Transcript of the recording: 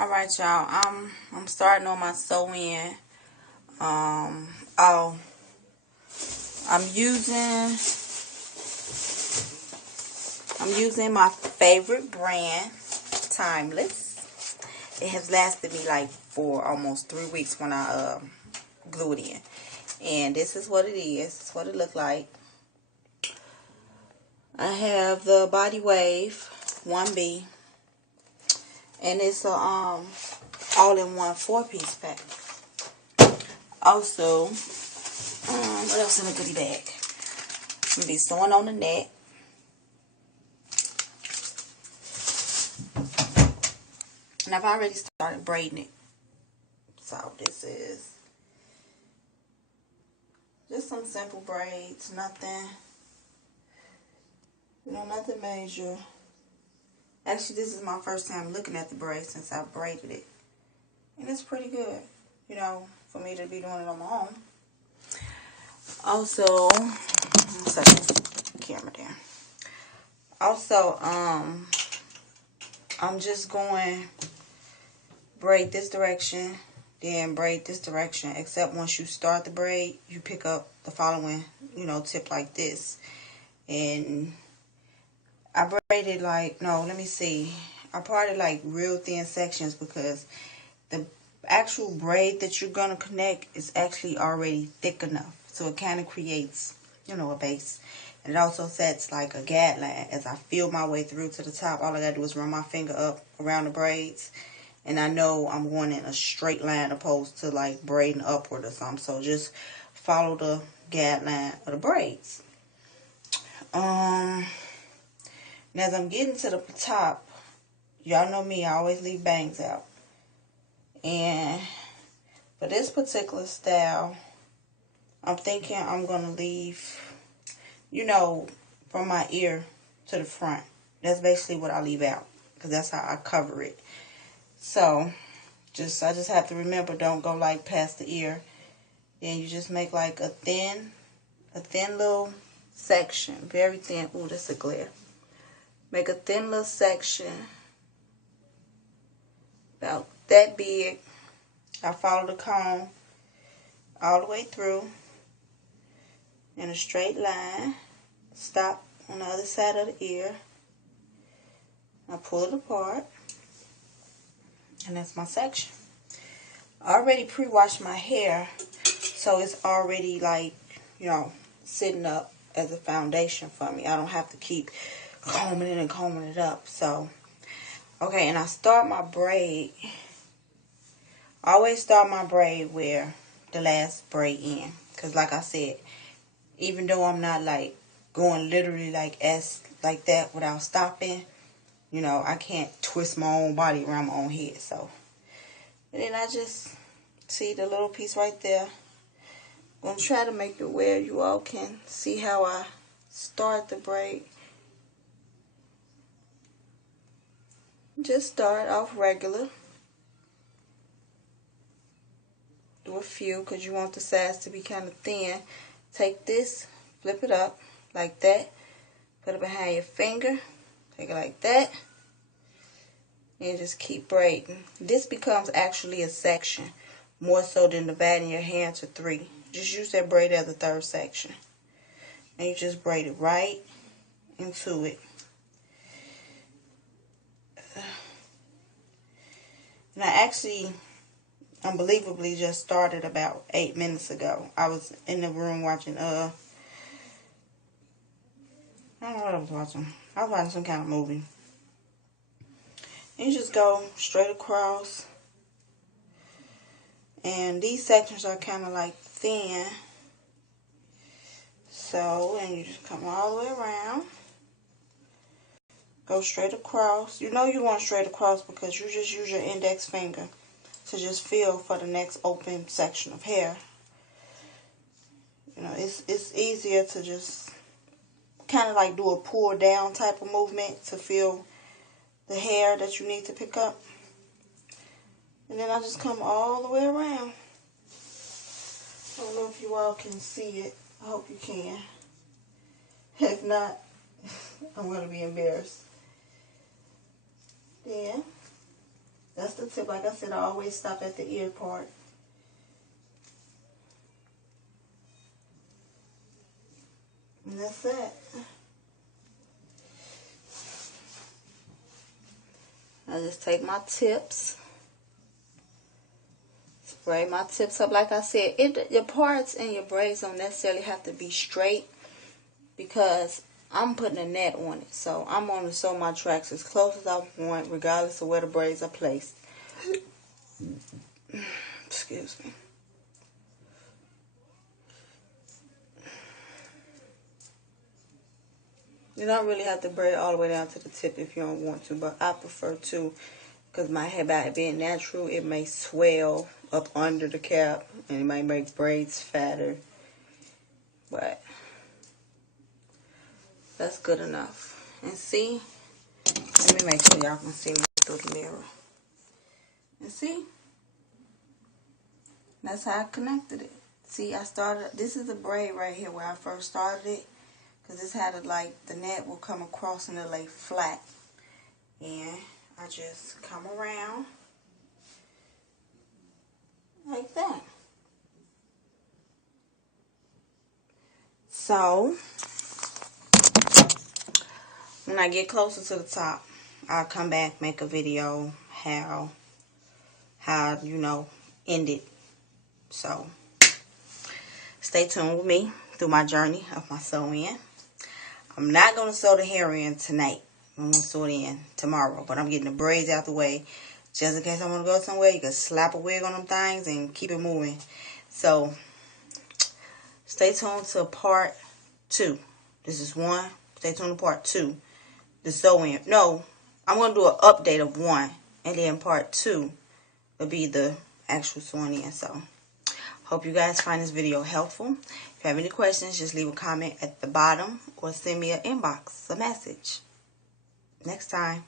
Alright, y'all. I'm starting on my sew-in. I'm using my favorite brand, Timeless. It has lasted me like for almost 3 weeks when I glue it in. And this is what it is. This is what it looked like. I have the Body Wave 1B. And it's a all-in-one 4-piece pack. Also, what else in the goodie bag? I'm going to be sewing on the neck. And I've already started braiding it. So this is just some simple braids. Nothing, nothing major. Actually, this is my first time looking at the braid since I braided it. And it's pretty good, for me to be doing it on my own. Also, set the camera down. Also, I'm just going braid this direction, then braid this direction. Except once you start the braid, you pick up the following, tip like this. And I braided like, I parted like real thin sections because the actual braid that you're going to connect is actually already thick enough. So it kind of creates, a base. And it also sets like a gad line. As I feel my way through to the top, all I got to do is run my finger up around the braids. And I know I'm going in a straight line opposed to like braiding upward or something. So just follow the gad line of the braids. And as I'm getting to the top, y'all know me, I always leave bangs out. And for this particular style, I'm thinking I'm going to leave, from my ear to the front. That's basically what I leave out, because that's how I cover it. So, I just have to remember, don't go like past the ear. Then you just make like a thin little section, very thin. Ooh, that's a glare. Make a thin little section, about that big. I follow the comb all the way through in a straight line. Stop on the other side of the ear. I pull it apart, and that's my section. I already pre-washed my hair, so it's already like, sitting up as a foundation for me. I don't have to keep combing it and combing it up. So, okay, and I start my braid. I always start my braid where the last braid end. Because like I said, even though I'm not like going literally like that without stopping, I can't twist my own body around my own head. So, and then I just see the little piece right there. I'm going to try to make it where you all can see how I start the braid. Just start off regular. Do a few because you want the sides to be kind of thin. Take this, flip it up like that. Put it behind your finger. Take it like that. And just keep braiding. This becomes actually a section, more so than dividing your hair into 3. Just use that braid as the 3rd section. And you just braid it right into it. And I actually, unbelievably, just started about 8 minutes ago. I was in the room watching, I don't know what I was watching. I was watching some kind of movie. And you just go straight across. And these sections are kind of like thin. So, and you just come all the way around. Go straight across. You know you want straight across because you just use your index finger to just feel for the next open section of hair. It's easier to just kind of like do a pull down type of movement to feel the hair that you need to pick up. And then I just come all the way around. I don't know if you all can see it. I hope you can. If not, I'm going to be embarrassed. Then, that's the tip. Like I said, I always stop at the ear part. And that's it. I just take my tips. Spray my tips up. Like I said, your parts and your braids don't necessarily have to be straight, because I'm putting a net on it. So I'm going to sew my tracks as close as I want, regardless of where the braids are placed. Excuse me. You don't really have to braid all the way down to the tip if you don't want to, but I prefer to, because my hair, by being natural, it may swell up under the cap and it might make braids fatter, but that's good enough. And see, let me make sure y'all can see me through the mirror. And see, that's how I connected it. See, I started, this is the braid right here where I first started it, because this had like the net will come across and it'll lay flat, and I just come around like that. So when I get closer to the top, I'll come back, make a video how you know, end it. So stay tuned with me through my journey of my sew-in. I'm not going to sew the hair in tonight. I'm going to sew it in tomorrow. But I'm getting the braids out the way. Just in case I want to go somewhere, you can slap a wig on them things and keep it moving. So stay tuned to part 2. This is 1. Stay tuned to part 2. The sew-in. No, I'm going to do an update of 1. And then part 2 will be the actual sewing in. So hope you guys find this video helpful. If you have any questions, just leave a comment at the bottom or send me an inbox, a message. Next time.